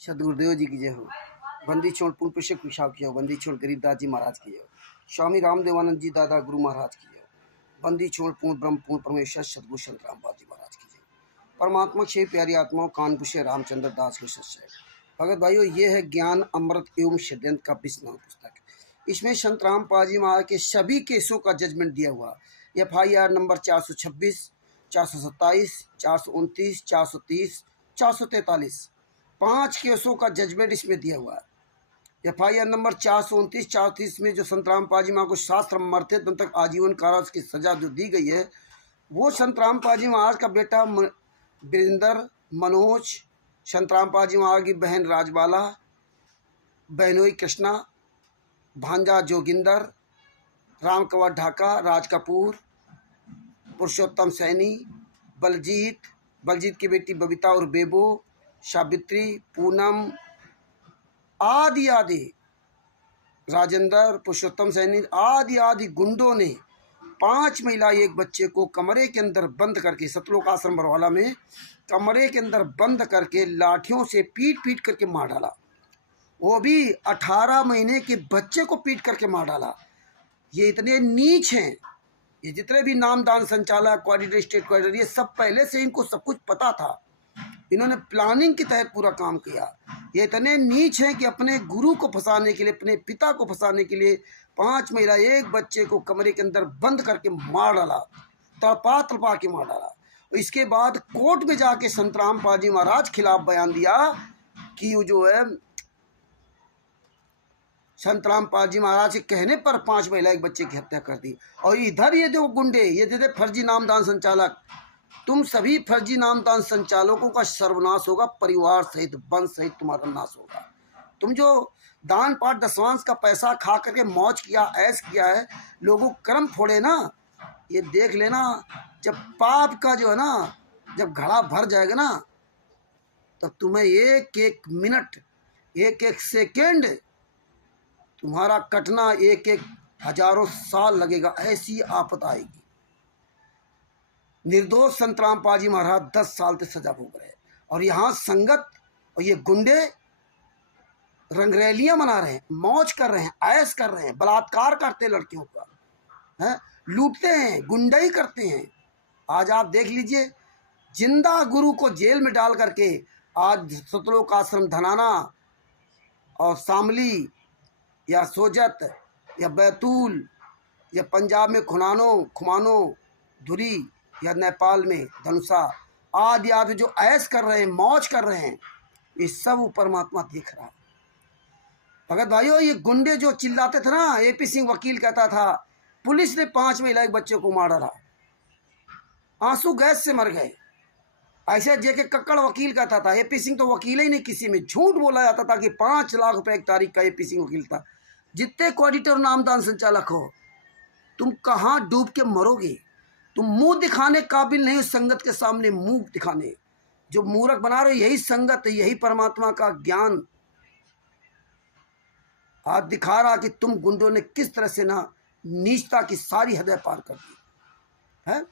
सदगुरुदेव जी की जय हो। बंदी छोड़ पूर्ण पुष्य पिशाब की हो। बंदी छोड़ गरीबदास जी महाराज की हो। स्वामी रामदेवानंद जी दादा गुरु महाराज की हो। बंदी छोड़ पूर्ण ब्रह्म पूर्ण परमेश्वर सदगुरु संत रामपाल जी महाराज की जय। परमात्मा छह प्यारी आत्माओं कानपुर से रामचंद्र दास के सत्य। भगत भाइयों, ये है ज्ञान अमृत एवं षड्यंत्र का 20वां पुस्तक। इसमें संत रामपाल जी महाराज के सभी केसों का जजमेंट दिया हुआ। FIR नंबर 426, 427, 429, 430, 443, 5 केसों का जजमेंट इसमें दिया हुआ है। FIR नंबर 429, 430 में जो संत रामपाल जी महाराज को शास्त्र मरते दम तक आजीवन कारावास की सजा जो दी गई है, वो संत रामपाल जी महाराज का बेटा वीरेंद्र, मनोज, संत रामपाल जी महाराज की बहन राजबाला, बहनोई कृष्णा, भांजा जोगिंदर, राम कंवर ढाका, राज कपूर, पुरुषोत्तम सैनी, बलजीत की बेटी बबीता और बेबो, सावित्री, पूनम आदि आदि, राजेंद्र, पुरुषोत्तम सैनी आदि आदि गुंडों ने 5 महिला एक बच्चे को कमरे के अंदर बंद करके, सतलोक आश्रम बरवाला में कमरे के अंदर बंद करके लाठियों से पीट करके मार डाला। वो भी 18 महीने के बच्चे को पीट करके मार डाला। ये इतने नीच हैं, ये जितने भी नामदान संचालक, कोऑर्डिनेटर, स्टेट कोऑर्डिनेटर, ये सब पहले से इनको सब कुछ पता था। इन्होंने प्लानिंग के तहत पूरा काम किया। ये इतने नीच हैं कि अपने गुरु को फंसाने के लिए, अपने पिता को फंसाने के लिए 5 महिला एक बच्चे को कमरे के अंदर बंद करके मार डाला, तड़पा के मार डाला। इसके बाद कोर्ट में जाके संत रामपाल जी महाराज खिलाफ बयान दिया कि वो जो है संत रामपाल जी महाराज के कहने पर 5 महिला एक बच्चे की हत्या कर दी। और इधर ये जो गुंडे, ये जो फर्जी नामदान संचालक, तुम सभी फर्जी नामदान संचालकों का सर्वनाश होगा, परिवार सहित, वंश सहित तुम्हारा नाश होगा। तुम जो दान पाठ दशवांश का पैसा खा करके मौज किया, ऐश किया है, लोगों कर्म फोड़े ना, ये देख लेना जब पाप का जो है ना, जब घड़ा भर जाएगा ना, तब तुम्हें एक एक मिनट, एक एक सेकेंड तुम्हारा कटना, एक एक हजारों साल लगेगा, ऐसी आफत आएगी। निर्दोष संत रामपाल जी महाराज 10 साल से सजा भोग रहे हैं। और यहाँ संगत और ये गुंडे रंगरैलियां मना रहे हैं, मौज कर रहे हैं, ऐश कर रहे हैं, बलात्कार करते हैं लड़कियों का, हैं, लूटते हैं, गुंडाई करते हैं। आज आप देख लीजिए, जिंदा गुरु को जेल में डाल करके आज सतलोक आश्रम धनाना और शामली या सोजत या बैतूल या पंजाब में खुमानो, धुरी या नेपाल में धनुषा आदि आदि जो ऐश कर रहे हैं, मौज कर रहे हैं, ये सब परमात्मा देख रहा है। भगत भाइयों, ये गुंडे जो चिल्लाते थे ना, AP सिंह वकील कहता था पुलिस ने 5 महिला एक बच्चे को मार डाला, आंसू गैस से मर गए। ऐसे JK कक्कड़ वकील कहता था, AP सिंह तो वकील ही नहीं, किसी में झूठ बोला जाता था कि 5 लाख रुपए एक तारीख का AP सिंह वकील था। जितने कोऑर्डिनेटर नामदान संचालक हो, तुम कहाँ डूब के मरोगे। तुम मुंह दिखाने काबिल नहीं हो संगत के सामने, मुंह दिखाने जो मूर्ख बना रहे हो, यही संगत है, यही परमात्मा का ज्ञान आज दिखा रहा कि तुम गुंडों ने किस तरह से ना नीचता की सारी हदें पार कर दी है।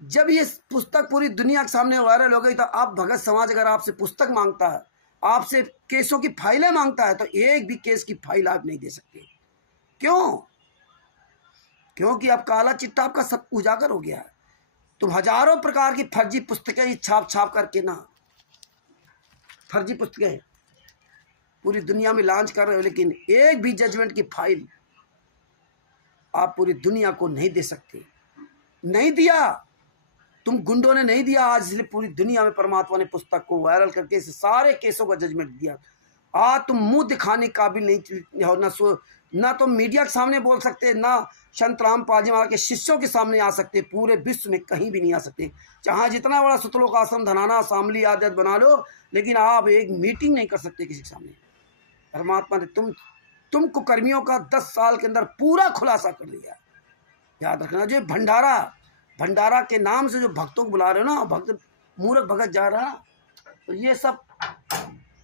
जब ये पुस्तक पूरी दुनिया के सामने वायरल हो गई, तो आप भगत समाज अगर आपसे पुस्तक मांगता है, आपसे केसों की फाइलें मांगता है, तो एक भी केस की फाइल आप नहीं दे सकते। क्यों? क्योंकि अब काला चिट्टा आपका सब उजागर हो गया है। तुम हजारों प्रकार की फर्जी पुस्तकें छाप करके ना, फर्जी पुस्तकें पूरी दुनिया में लॉन्च कर रहे हो, लेकिन एक भी जजमेंट की फाइल आप पूरी दुनिया को नहीं दे सकते। नहीं दिया, तुम गुंडों ने नहीं दिया आज, इसलिए पूरी दुनिया में परमात्मा ने पुस्तक को वायरल करके इस सारे केसों का जजमेंट दिया। आज तुम मुंह दिखाने काबिल नहीं हो, ना तो मीडिया के सामने बोल सकते, ना संत रामपाल जी महाराज के शिष्यों के सामने आ सकते, पूरे विश्व में कहीं भी नहीं आ सकते। चाहे जितना बड़ा सतलोक आश्रम धनाना शामली आदत बना लो, लेकिन आप एक मीटिंग नहीं कर सकते किसी के सामने। परमात्मा ने तुम कुकर्मियों का 10 साल के अंदर पूरा खुलासा कर लिया। याद रखना, जो भंडारा के नाम से जो भक्तों को बुला रहे हो ना, भक्त मूर्ख भगत जा रहा है, तो ये सब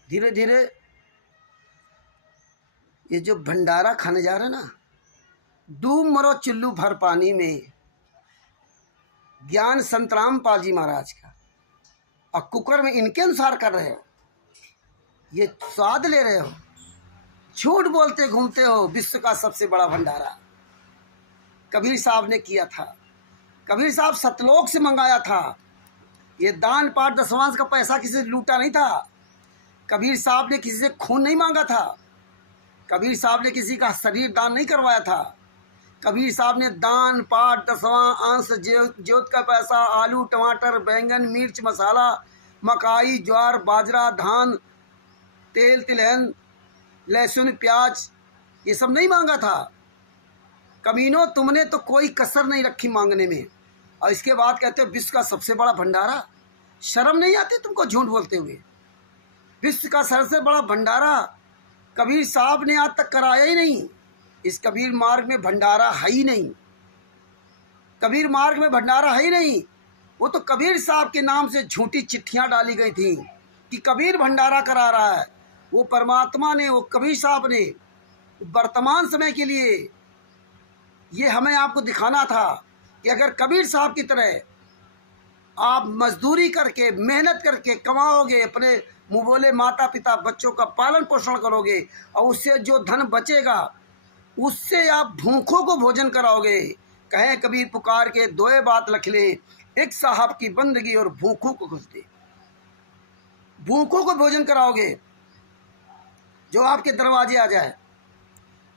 धीरे धीरे ये जो भंडारा खाने जा रहे हैं ना, डूब मरो चुल्लू भर पानी में, ज्ञान संत रामपाल जी महाराज का, और कुकर में इनके अनुसार कर रहे हो। ये स्वाद ले रहे हो, झूठ बोलते घूमते हो। विश्व का सबसे बड़ा भंडारा कबीर साहब ने किया था। कबीर साहब सतलोक से मंगाया था। ये दान पाठ दशवांश का पैसा किसी से लूटा नहीं था। कबीर साहब ने किसी से खून नहीं मांगा था। कबीर साहब ने किसी का शरीर दान नहीं करवाया था। कबीर साहब ने दान पाठ दसवां अंश ज्योत का पैसा, आलू टमाटर बैंगन मिर्च मसाला मकाई ज्वार बाजरा धान तेल तिलहन लहसुन प्याज ये सब नहीं मांगा था। कमीनों, तुमने तो कोई कसर नहीं रखी मांगने में, और इसके बाद कहते हो विश्व का सबसे बड़ा भंडारा। शर्म नहीं आती तुमको झूठ बोलते हुए? विश्व का सबसे बड़ा भंडारा कबीर साहब ने आज तक कराया ही नहीं। इस कबीर मार्ग में भंडारा है ही नहीं। कबीर मार्ग में भंडारा है ही नहीं। वो तो कबीर साहब के नाम से झूठी चिट्ठियां डाली गई थी कि कबीर भंडारा करा रहा है। वो परमात्मा ने, वो कबीर साहब ने वर्तमान समय के लिए ये हमें आपको दिखाना था कि अगर कबीर साहब की तरह आप मजदूरी करके मेहनत करके कमाओगे, अपने मुँह बोले माता पिता बच्चों का पालन पोषण करोगे और उससे जो धन बचेगा उससे आप भूखों को भोजन कराओगे। कहे कबीर पुकार के दोए बात लख ले, एक साहब की बंदगी और भूखों को खुश दे। भूखों को भोजन कराओगे जो आपके दरवाजे आ जाए।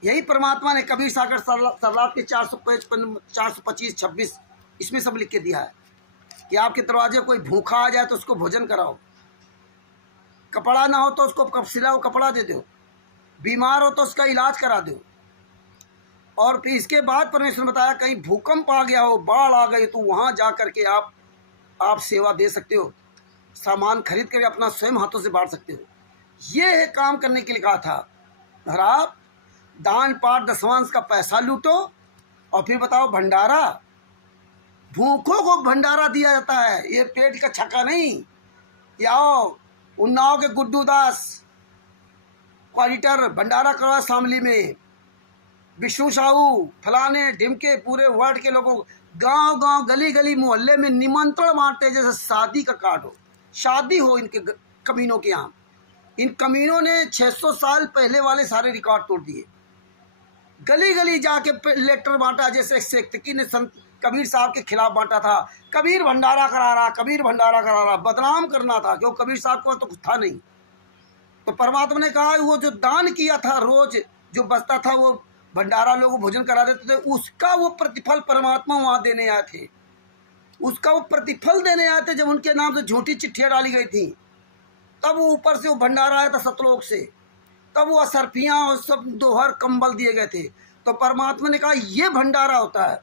यही परमात्मा ने कबीर सागर सरलाट के 425-26 इसमें सब लिख के दिया है कि आपके दरवाजे कोई भूखा आ जाए तो उसको भोजन कराओ, कपड़ा ना हो तो उसको सिलाओ कपड़ा दे दो, बीमार हो तो उसका इलाज करा दो। और फिर इसके बाद परमेश्वर ने बताया कहीं भूकंप आ गया हो, बाढ़ आ गई, तो वहाँ जा कर के आप सेवा दे सकते हो, सामान खरीद कर अपना स्वयं हाथों से बांट सकते हो। ये है काम करने के लिए कहा था। और आप दान पाठ दशवांश का पैसा लूटो और फिर बताओ भंडारा। भूखों को भंडारा दिया जाता है, ये पेट का छक्का नहीं। आओ उन्नाव के गुड्डू दास क्वालिटर भंडारा करवा शामली में, विष्णु साहू फलाने ढिमके पूरे वर्ल्ड के लोगों गांव गांव गली गली मोहल्ले में निमंत्रण बांटते जैसे शादी का कार्ड हो, शादी हो इनके कमीनों के यहाँ। इन कमीनों ने 600 साल पहले वाले सारे रिकॉर्ड तोड़ दिए। गली गली जाके लेटर बांटा, जैसे सेक्तकी ने संत कबीर साहब के खिलाफ बांटा था, कबीर भंडारा करा रहा, कबीर भंडारा करा रहा, बदनाम करना था क्योंकि कबीर साहब को तो कुछ था नहीं। तो परमात्मा ने कहा वो जो दान किया था, रोज जो बचता था वो भंडारा लोगों को भोजन करा देते थे, उसका वो प्रतिफल परमात्मा वहाँ देने आए थे। उसका वो प्रतिफल देने आए थे। जब उनके नाम से झूठी चिट्ठियाँ डाली गई थी तब वो ऊपर से वो भंडारा आया था सतलोक से, तब वो असरफियाँ और सब दोहर कंबल दिए गए थे। तो परमात्मा ने कहा ये भंडारा होता है।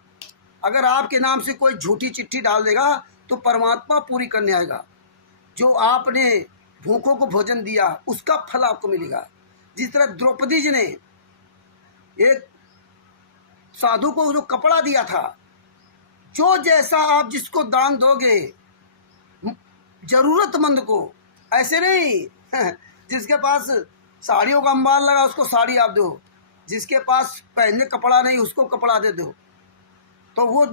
अगर आपके नाम से कोई झूठी चिट्ठी डाल देगा तो परमात्मा पूरी करने आएगा। जो आपने भूखों को भोजन दिया उसका फल आपको मिलेगा। जिस तरह द्रौपदी जी ने एक साधु को जो कपड़ा दिया था, जो जैसा आप जिसको दान दोगे जरूरतमंद को, ऐसे नहीं जिसके पास साड़ियों का अंबार लगा उसको साड़ी आप दो, जिसके पास पहनने कपड़ा नहीं उसको कपड़ा दे दो। तो वो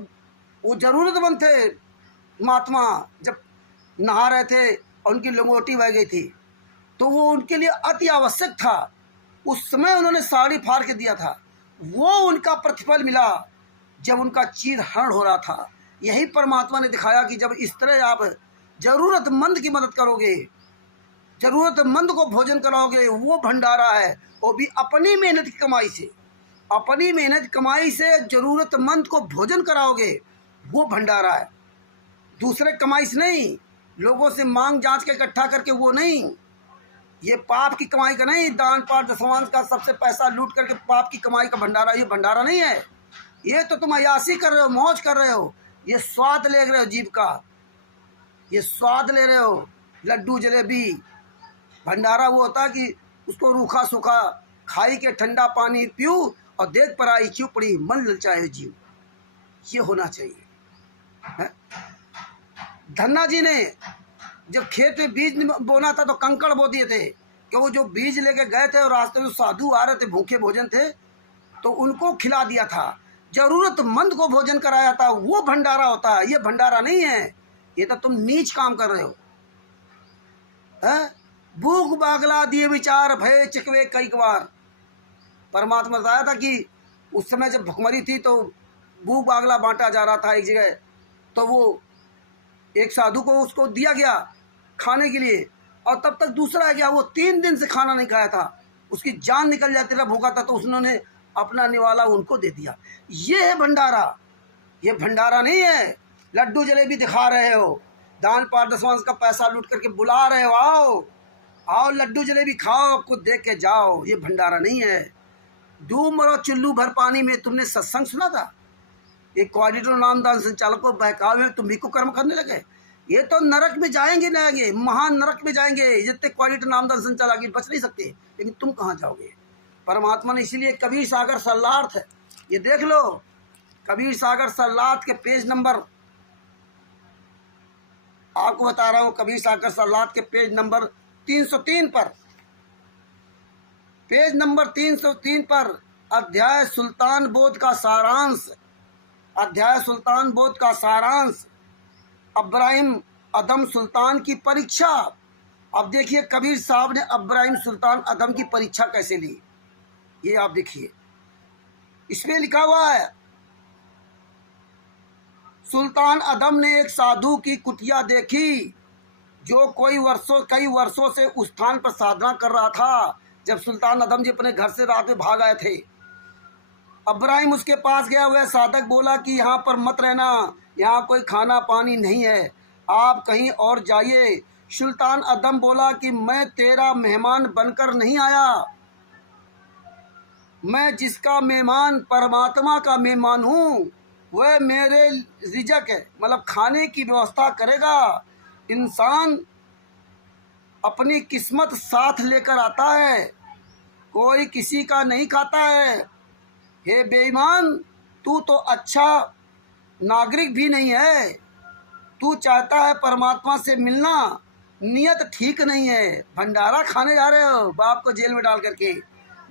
जरूरतमंद थे। महात्मा जब नहा रहे थे और उनकी लंगोटी बह गई थी तो वो उनके लिए अति आवश्यक था। उस समय उन्होंने साड़ी फाड़ के दिया था, वो उनका प्रतिफल मिला जब उनका चीर हरण हो रहा था। यही परमात्मा ने दिखाया कि जब इस तरह आप जरूरतमंद की मदद करोगे, जरूरतमंद को भोजन कराओगे, वो भंडारा है। वो भी अपनी मेहनत की कमाई से, अपनी मेहनत कमाई से जरूरतमंद को भोजन कराओगे, वो भंडारा है। दूसरे कमाई से नहीं, लोगों से मांग जांच के इकट्ठा करके वो नहीं, ये पाप की कमाई का नहीं। दान पाठ दशवांश का सबसे पैसा लूट करके पाप की कमाई का भंडारा, ये भंडारा नहीं है। ये तो तुम अयासी कर रहे हो, मौज कर रहे हो, ये स्वाद ले रहे हो जीव का, ये स्वाद ले रहे हो, लड्डू जलेबी। भंडारा वो होता है कि उसको रूखा सूखा खाई के ठंडा पानी पीऊँ और देख पर आई क्यों पड़ी मन ललचाए जीव, ये होना चाहिए। धन्ना जी ने जब खेत में बीज बोना था तो कंकड़ बो दिए थे कि वो जो बीज लेके गए थे और रास्ते में साधु आ रहे थे, भूखे भोजन थे, तो उनको खिला दिया था। जरूरतमंद को भोजन कराया था, वो भंडारा होता है। ये भंडारा नहीं है, ये तो तुम नीच काम कर रहे हो। भूख बागला दिए विचार भय चिकवे कई बार। परमात्मा बताया था कि उस समय जब भुखमरी थी तो भूख बागला बांटा जा रहा था एक जगह, तो वो एक साधु को उसको दिया गया खाने के लिए, और तब तक दूसरा है क्या, वो 3 दिन से खाना नहीं खाया था, उसकी जान निकल जाती था, भूखा था, तो उन्होंने अपना निवाला उनको दे दिया। ये है भंडारा। ये भंडारा नहीं है लड्डू जलेबी दिखा रहे हो, दान पार दसवांश का पैसा लूट करके बुला रहे हो, आओ आओ लड्डू जलेबी खाओ, आपको देख के जाओ। ये भंडारा नहीं है। डूब मरो चुल्लू भर पानी में। तुमने सत्संग सुना था? एक कोऑर्डिनेटर नामदान संचालक को बहकावे तुम भी को कर्म करने लगे। ये तो नरक में जाएंगे, जाएंगे महान नरक में जाएंगे। जितने कोऑर्डिनेटर नामदान संचालक बच नहीं सकते, लेकिन तुम कहाँ जाओगे? परमात्मा ने इसीलिए कबीर सागर सल्लार्थ है, ये देख लो, कबीर सागर सल्लार्थ के पेज नंबर, आपको बता रहा हूं, कबीर सागर सल्लार्थ के पेज नंबर 303 पर, पेज नंबर 303 पर अध्याय सुल्तान बोध का सारांश, अध्याय सुल्तान बोध का सारांश, अब्राहिम अदम सुल्तान की परीक्षा। अब देखिए कबीर साहब ने अब्राहिम सुल्तान अदम की परीक्षा कैसे ली, ये आप देखिए। इसमें लिखा हुआ है, सुल्तान अदम ने एक साधु की कुटिया देखी जो कई वर्षों से उस स्थान पर साधना कर रहा था। जब सुल्तान अदम जी अपने घर से रात में भाग आए थे, अब्राहिम उसके पास गया। हुआ साधक बोला कि यहाँ पर मत रहना, यहाँ कोई खाना पानी नहीं है, आप कहीं और जाइए। सुल्तान अदम बोला कि मैं तेरा मेहमान बनकर नहीं आया, मैं जिसका मेहमान परमात्मा का मेहमान हूँ, वह मेरे रिजक है, मतलब खाने की व्यवस्था करेगा। इंसान अपनी किस्मत साथ लेकर आता है, कोई किसी का नहीं खाता है। हे बेईमान, तू तो अच्छा नागरिक भी नहीं है, तू चाहता है परमात्मा से मिलना, नियत ठीक नहीं है। भंडारा खाने जा रहे हो बाप को जेल में डाल करके,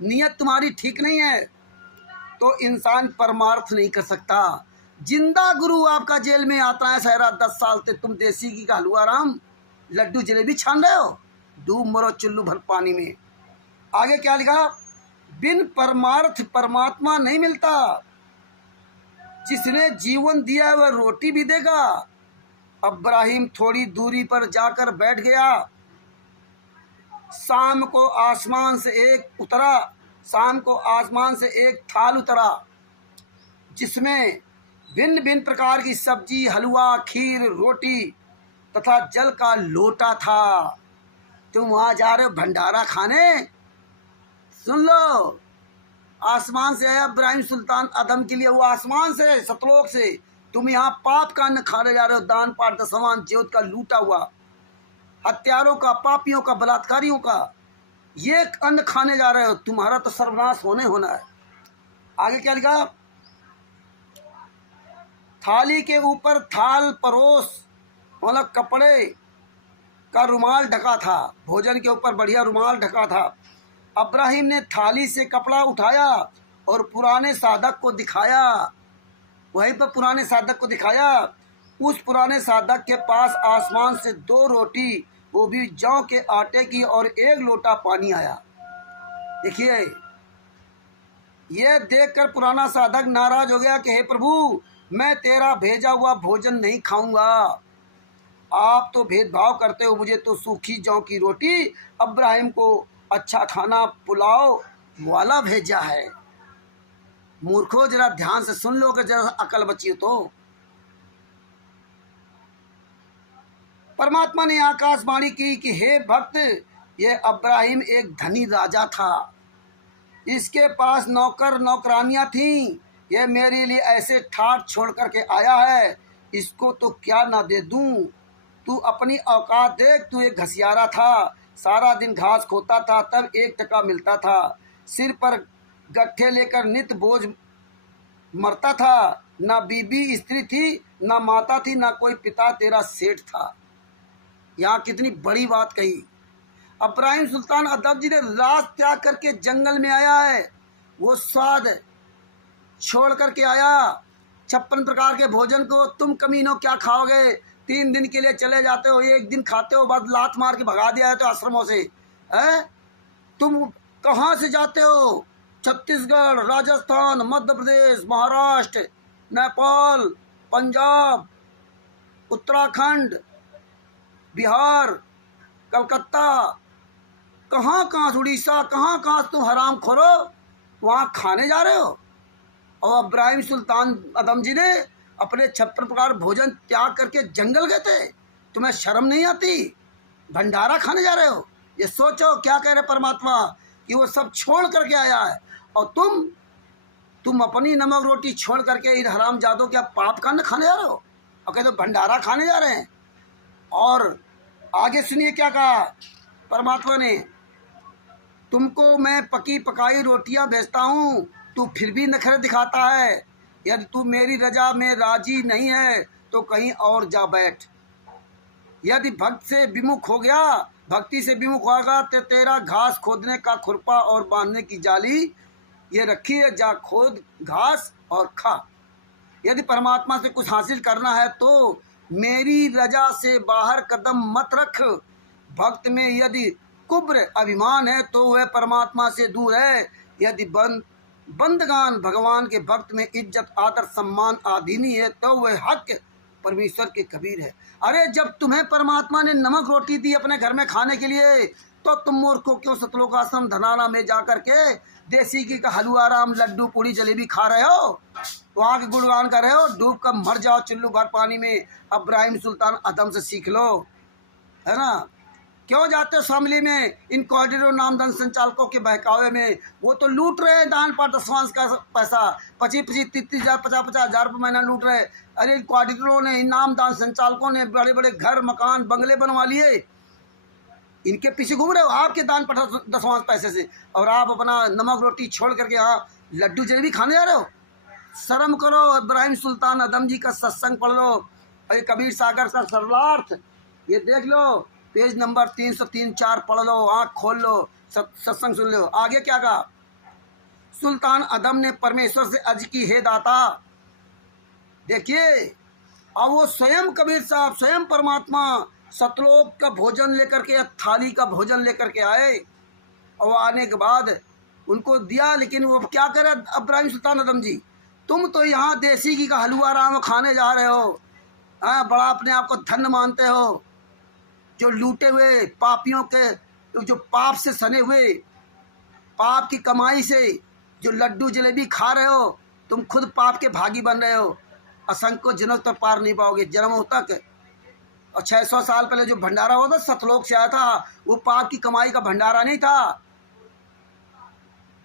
नियत तुम्हारी ठीक नहीं है, तो इंसान परमार्थ नहीं कर सकता। जिंदा गुरु आपका जेल में आता है सहरा 10 साल से, तुम देसी घी का हलवा राम लड्डू जलेबी छान रहे हो, डूब मरो चुल्लू भर पानी में। आगे क्या लिखा, बिन परमार्थ परमात्मा नहीं मिलता, जिसने जीवन दिया है वह रोटी भी देगा। अब्राहिम थोड़ी दूरी पर जाकर बैठ गया। शाम को आसमान से एक थाल उतरा, जिसमें भिन्न भिन्न प्रकार की सब्जी, हलवा, खीर, रोटी तथा जल का लोटा था। तुम वहां जा रहे हो भंडारा खाने? सुन लो, आसमान से आया इब्राहिम सुल्तान अदम के लिए, वो आसमान से सतलोक से। तुम यहाँ पाप का अन्न खाने जा रहे हो, दान पाठ दसवां ज्योत का लूटा हुआ, हत्यारों का, पापियों का, बलात्कारियों का ये अन्न खाने जा रहे हो। तुम्हारा तो सर्वनाश होना है। आगे क्या लिखा, थाली के ऊपर थाल परोस, मतलब कपड़े का रुमाल ढका था, भोजन के ऊपर बढ़िया रुमाल ढका था। अब्राहिम ने थाली से कपड़ा उठाया और पुराने साधक को दिखाया, वहीं पर पुराने साधक को दिखाया। उस पुराने साधक के पास आसमान से 2 रोटी, वो भी जौ के आटे की, और 1 लोटा पानी आया। देखिए, यह देखकर पुराना साधक नाराज हो गया कि हे प्रभु, मैं तेरा भेजा हुआ भोजन नहीं खाऊंगा, आप तो भेदभाव करते हो, मुझे तो सूखी जौ की रोटी, अब्राहिम को अच्छा खाना पुलाव वाला भेजा है। मूर्खों, जरा ध्यान से सुन लो कि जरा अकल बची हो तो। परमात्मा ने आकाशवाणी की कि हे भक्त, ये अब्राहिम एक धनी राजा था, इसके पास नौकर नौकरानियां थीं, ये मेरे लिए ऐसे ठाठ छोड़ करके आया है, इसको तो क्या ना दे दूं। तू अपनी औकात देख, तू एक घसियारा था, सारा दिन घास खोता था, तब 1 टका मिलता था, सिर पर गट्ठे लेकर नित बोझ मरता था, ना बीबी स्त्री थी, ना माता थी, ना कोई पिता तेरा सेठ था। यहाँ कितनी बड़ी बात कही। अब्राहिम सुल्तान अदम जी ने राज त्याग करके जंगल में आया है, वो स्वाद छोड़ करके आया 56 प्रकार के भोजन को। तुम कमीनों क्या खाओगे? 3 दिन के लिए चले जाते हो, 1 दिन खाते हो, बाद लात मार के भगा दिया है तो आश्रमों से। हैं तुम कहाँ से जाते हो? छत्तीसगढ़, राजस्थान, मध्य प्रदेश, महाराष्ट्र, नेपाल, पंजाब, उत्तराखंड, बिहार, कलकत्ता, कहाँ कहाँ, उड़ीसा, कहाँ कहाँ तुम हराम खोरो वहाँ खाने जा रहे हो। और इब्राहिम सुल्तान अदम जी ने अपने 56 प्रकार भोजन त्याग करके जंगल गए थे। तुम्हें शर्म नहीं आती? भंडारा खाने जा रहे हो। ये सोचो क्या कह रहे परमात्मा कि वो सब छोड़ करके आया है, और तुम अपनी नमक रोटी छोड़ करके इन हराम जादों क्या पाप कांड खाने जा रहे हो, और कहते हो भंडारा खाने जा रहे हैं। और आगे सुनिए क्या कहा परमात्मा ने, तुमको मैं पकी पकाई रोटियां भेजता हूँ, तू फिर भी नखरे दिखाता है। यदि तू मेरी रजा में राजी नहीं है तो कहीं और जा बैठ। यदि भक्त से विमुख हो गया, भक्ति से विमुख होगा तो तेरा घास खोदने का खुरपा और बांधने की जाली ये रखी है, जा खोद घास और खा। यदि परमात्मा से कुछ हासिल करना है तो मेरी रजा से बाहर कदम मत रख। भक्त में यदि कुब्र अभिमान है तो वह परमात्मा से दूर है। यदि बंदगान भगवान के भक्त में इज्जत आदर सम्मान आदि नहीं है तो वह हक परमेश्वर के कबीर है। अरे जब तुम्हें परमात्मा ने नमक रोटी दी अपने घर में खाने के लिए, तो तुम मूर्खों क्यों सतलोक आश्रम धनाना में जा करके देसी घी का हलवा राम लड्डू पूड़ी जलेबी खा रहे हो, वहाँ के गुणगान कर रहे हो। डूब कर मर जाओ चुल्लू भर पानी में। इब्राहिम सुल्तान अदम से सीख लो, है ना। क्यों जाते हो शामिली में इन कॉरिडोर नामधन संचालकों के बहकावे में? वो तो लूट रहे हैं दान पर दसवांश का पैसा, 25-25, 30-30 हज़ार, 50-50 हज़ार रुपये महीना लूट रहे हैं। अरे इन कॉरिडोरों ने, इन नामदान संचालकों ने बड़े बड़े घर मकान बंगले बनवा लिए, इनके पीछे घूम रहे हो आपके दान पर दसवांश पैसे से, और आप अपना नमक रोटी छोड़ करके यहाँ लड्डू जलेबी खाने जा रहे हो। शर्म करो। इब्राहिम सुल्तान अदम जी का सत्संग पढ़ लो, और ये कबीर सागर का सरलार्थ ये देख लो, पेज नंबर 303-4 पढ़ लो, आँख खोल लो, सत्संग सुन लो। आगे क्या कहा? सुल्तान अदम ने परमेश्वर से अर्ज की, हे दाता। देखिए अब वो स्वयं कबीर साहब, स्वयं परमात्मा सतलोक का भोजन लेकर के, थाली का भोजन लेकर के आए, और आने के बाद उनको दिया। लेकिन वो क्या करे इब्राहिम सुल्तान अदम जी, तुम तो यहाँ देसी घी का हलवा राम खाने जा रहे हो। हाँ, बड़ा अपने आप को धन्य मानते हो। जो लूटे हुए पापियों के, जो पाप से सने हुए, पाप की कमाई से जो लड्डू जलेबी खा रहे हो, तुम खुद पाप के भागी बन रहे हो। असंख्य जन्म तक पार नहीं पाओगे, जन्मों तक। और 600 साल पहले जो भंडारा होता सतलोक से आया था, वो पाप की कमाई का भंडारा नहीं था,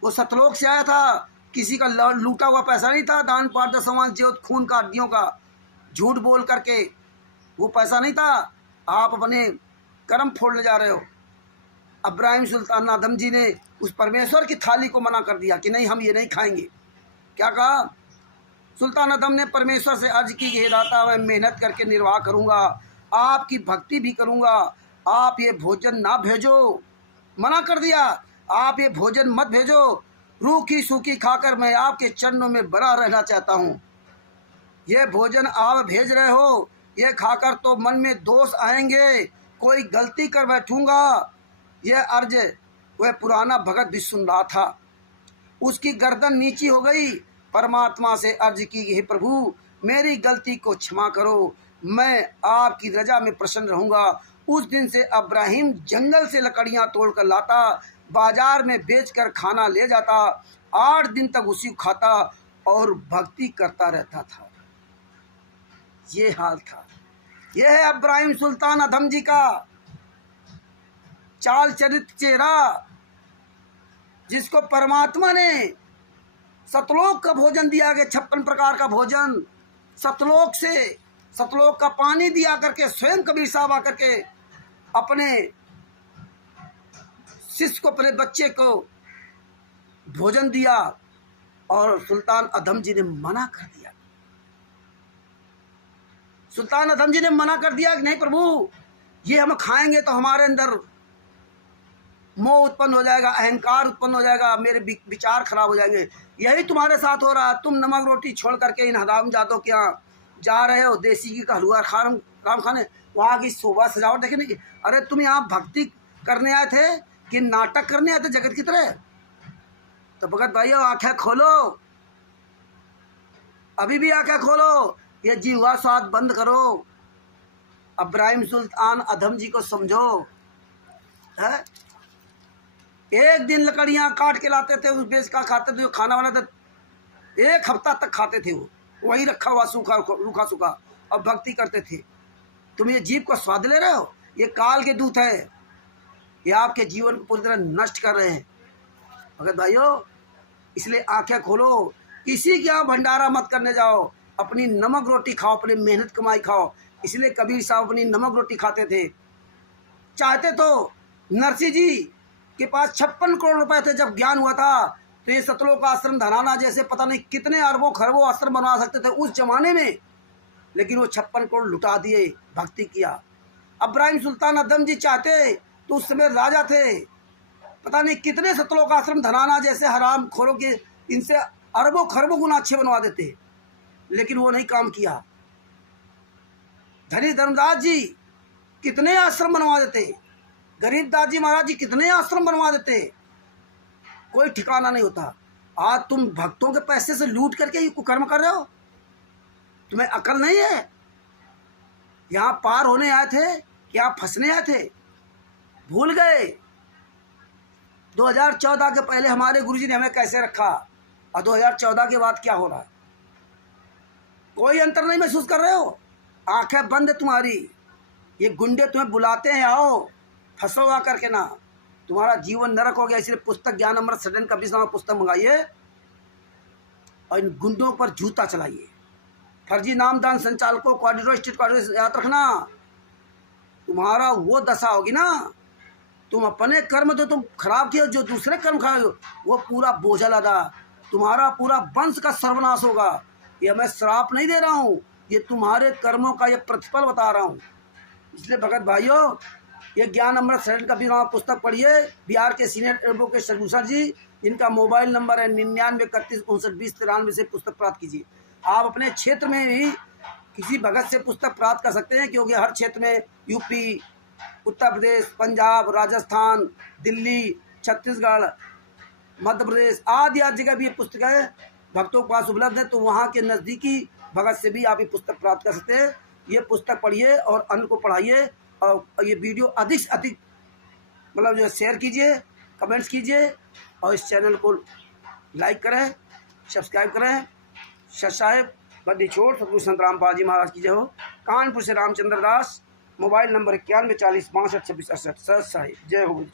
वो सतलोक से आया था। किसी का लूटा हुआ पैसा नहीं था, दान पाठ दसवांश ज्योत खून का हड्डियों का झूठ बोल करके वो पैसा नहीं था। आप अपने कर्म फोड़ने जा रहे हो। इब्राहिम सुल्तान अदम जी ने उस परमेश्वर की थाली को मना कर दिया कि नहीं, हम ये नहीं खाएंगे। क्या कहा? सुल्तान अदम ने परमेश्वर से अर्ज की, हे दाता, मैं मेहनत करके निर्वाह करूंगा, आपकी भक्ति भी करूंगा, आप ये भोजन ना भेजो। मना कर दिया, आप ये भोजन मत भेजो। रूखी सूखी खाकर मैं आपके चरणों में बना रहना चाहता हूँ। ये भोजन आप भेज रहे हो, ये खाकर तो मन में दोष आएंगे, कोई गलती कर बैठूंगा। यह अर्ज वह पुराना भगत भी सुन रहा था। उसकी गर्दन नीची हो गई। परमात्मा से अर्ज की, हे प्रभु, मेरी गलती को क्षमा करो, मैं आपकी रजा में प्रसन्न रहूंगा। उस दिन से इब्राहिम जंगल से लकड़ियां तोड़कर लाता, बाजार में बेचकर खाना ले जाता, 8 दिन तक उसी को खाता और भक्ति करता रहता था। ये हाल था। यह है इब्राहिम सुल्तान अदम जी का चाल चरित्र चेहरा, जिसको परमात्मा ने सतलोक का भोजन दिया गया, 56 प्रकार का भोजन सतलोक से, सतलोक का पानी दिया करके स्वयं कबीर साहब आकर के अपने शिष्य को, अपने बच्चे को भोजन दिया, और सुल्तान अदम जी ने मना कर दिया। सुल्तान अदम जी ने मना कर दिया कि नहीं प्रभु, ये हम खाएंगे तो हमारे अंदर मोह उत्पन्न हो जाएगा, अहंकार उत्पन्न हो जाएगा, मेरे विचार खराब हो जाएंगे। यही तुम्हारे साथ हो रहा है। तुम नमक रोटी छोड़ करके इन हराम जादों के यहाँ जा रहे हो, देसी घी का हलवा राम खाने वहाँ की शोभा सजावट देखे नहीं। अरे तुम यहाँ भक्ति करने आए थे कि नाटक करने आए थे जगत की तरह? तो भगत भाइयों आंखें खोलो, अभी भी आंखें खोलो, ये जीवा स्वाद बंद करो। इब्राहिम सुल्तान अधम जी को समझो है। एक दिन लकड़ियां काट के लाते थे, उस बेच का खाते थे, खाना वाना थे, 1 हफ्ता तक खाते थे, वो वही रखा हुआ सूखा रूखा सूखा, और भक्ति करते थे। तुम ये जीव को स्वाद ले रहे हो, ये काल के दूत है, ये आपके जीवन को पूरी तरह नष्ट कर रहे हैं भगत भाइयों। इसलिए आंखें खोलो, किसी के यहाँ भंडारा मत करने जाओ, अपनी नमक रोटी खाओ, अपनी मेहनत कमाई खाओ। इसलिए कबीर साहब अपनी नमक रोटी खाते थे। चाहते तो नरसिंह जी के पास 56 करोड़ रुपए थे जब ज्ञान हुआ था, तो ये सतलोक आश्रम धनाना जैसे पता नहीं कितने अरबों खरबों आश्रम बना सकते थे उस जमाने में, लेकिन वो 56 करोड़ लुटा दिए, भक्ति किया। इब्राहिम सुल्तान अदम जी चाहते तो उस समय राजा थे, पता नहीं कितने सतलोक आश्रम धनाना जैसे हराम खोरों के इनसे अरबों खरबों गुना अच्छे बनवा देते, लेकिन वो नहीं काम किया। धनी धर्मदास जी कितने आश्रम बनवा देते, गरीबदास जी महाराज जी कितने आश्रम बनवा देते, कोई ठिकाना नहीं होता। आज तुम भक्तों के पैसे से लूट करके ये कुकर्म कर रहे हो, तुम्हें अकल नहीं है? यहाँ पार होने आए थे, यहाँ फंसने आए थे, भूल गए 2014 के पहले हमारे गुरुजी ने हमें कैसे रखा, और 2014 के बाद क्या हो रहा है? कोई अंतर नहीं महसूस कर रहे हो? आंखें बंद है तुम्हारी, ये गुंडे तुम्हें बुलाते हैं, आओ फंसो आ करके ना, तुम्हारा जीवन नरक हो गया। इसलिए पुस्तक ज्ञान अमृत सदन का 20वां पुस्तक मंगाइए और इन गुंडों पर जूता चलाइए। फर्जी नामदान संचालकों क्वाड्रेटिक स्टेट क्वाड्रेटिक याद रखना, तुम्हारा वो दशा होगी ना, तुम अपने कर्म तो तुम खराब किए, जो दूसरे कर्म खाए वो पूरा बोझा लदा, तुम्हारा पूरा वंश का सर्वनाश होगा। ये मैं श्राप नहीं दे रहा हूँ, ये तुम्हारे कर्मों का ये प्रतिफल बता रहा हूँ। इसलिए भगत भाइयों, ये ज्ञान अमृत सदन का 20वां पुस्तक पढ़िए। बिहार के सीनियर एडवोकेट शर्मूसर जी, जिनका मोबाइल नंबर है 9931592093 से पुस्तक प्राप्त कीजिए। आप अपने क्षेत्र में ही किसी भगत से पुस्तक प्राप्त कर सकते हैं, क्योंकि हर क्षेत्र में यूपी, उत्तर प्रदेश, पंजाब, राजस्थान, दिल्ली, छत्तीसगढ़, मध्य प्रदेश आदि जगह भी ये पुस्तकें भक्तों के पास उपलब्ध है। तो वहाँ के नज़दीकी भगत से भी आप ये पुस्तक प्राप्त कर सकते हैं। ये पुस्तक पढ़िए और अन्य को पढ़ाइए, और ये वीडियो अधिक से अधिक मतलब जो शेयर कीजिए, कमेंट्स कीजिए, और इस चैनल को लाइक करें, सब्सक्राइब करें। साहेब बद्दी छोड़ सतगुरु संत रामपाल जी महाराज की जय हो। कानपुर से रामचंद्र दास, मोबाइल नंबर 91 40 62 26 68। साहिब जय हो।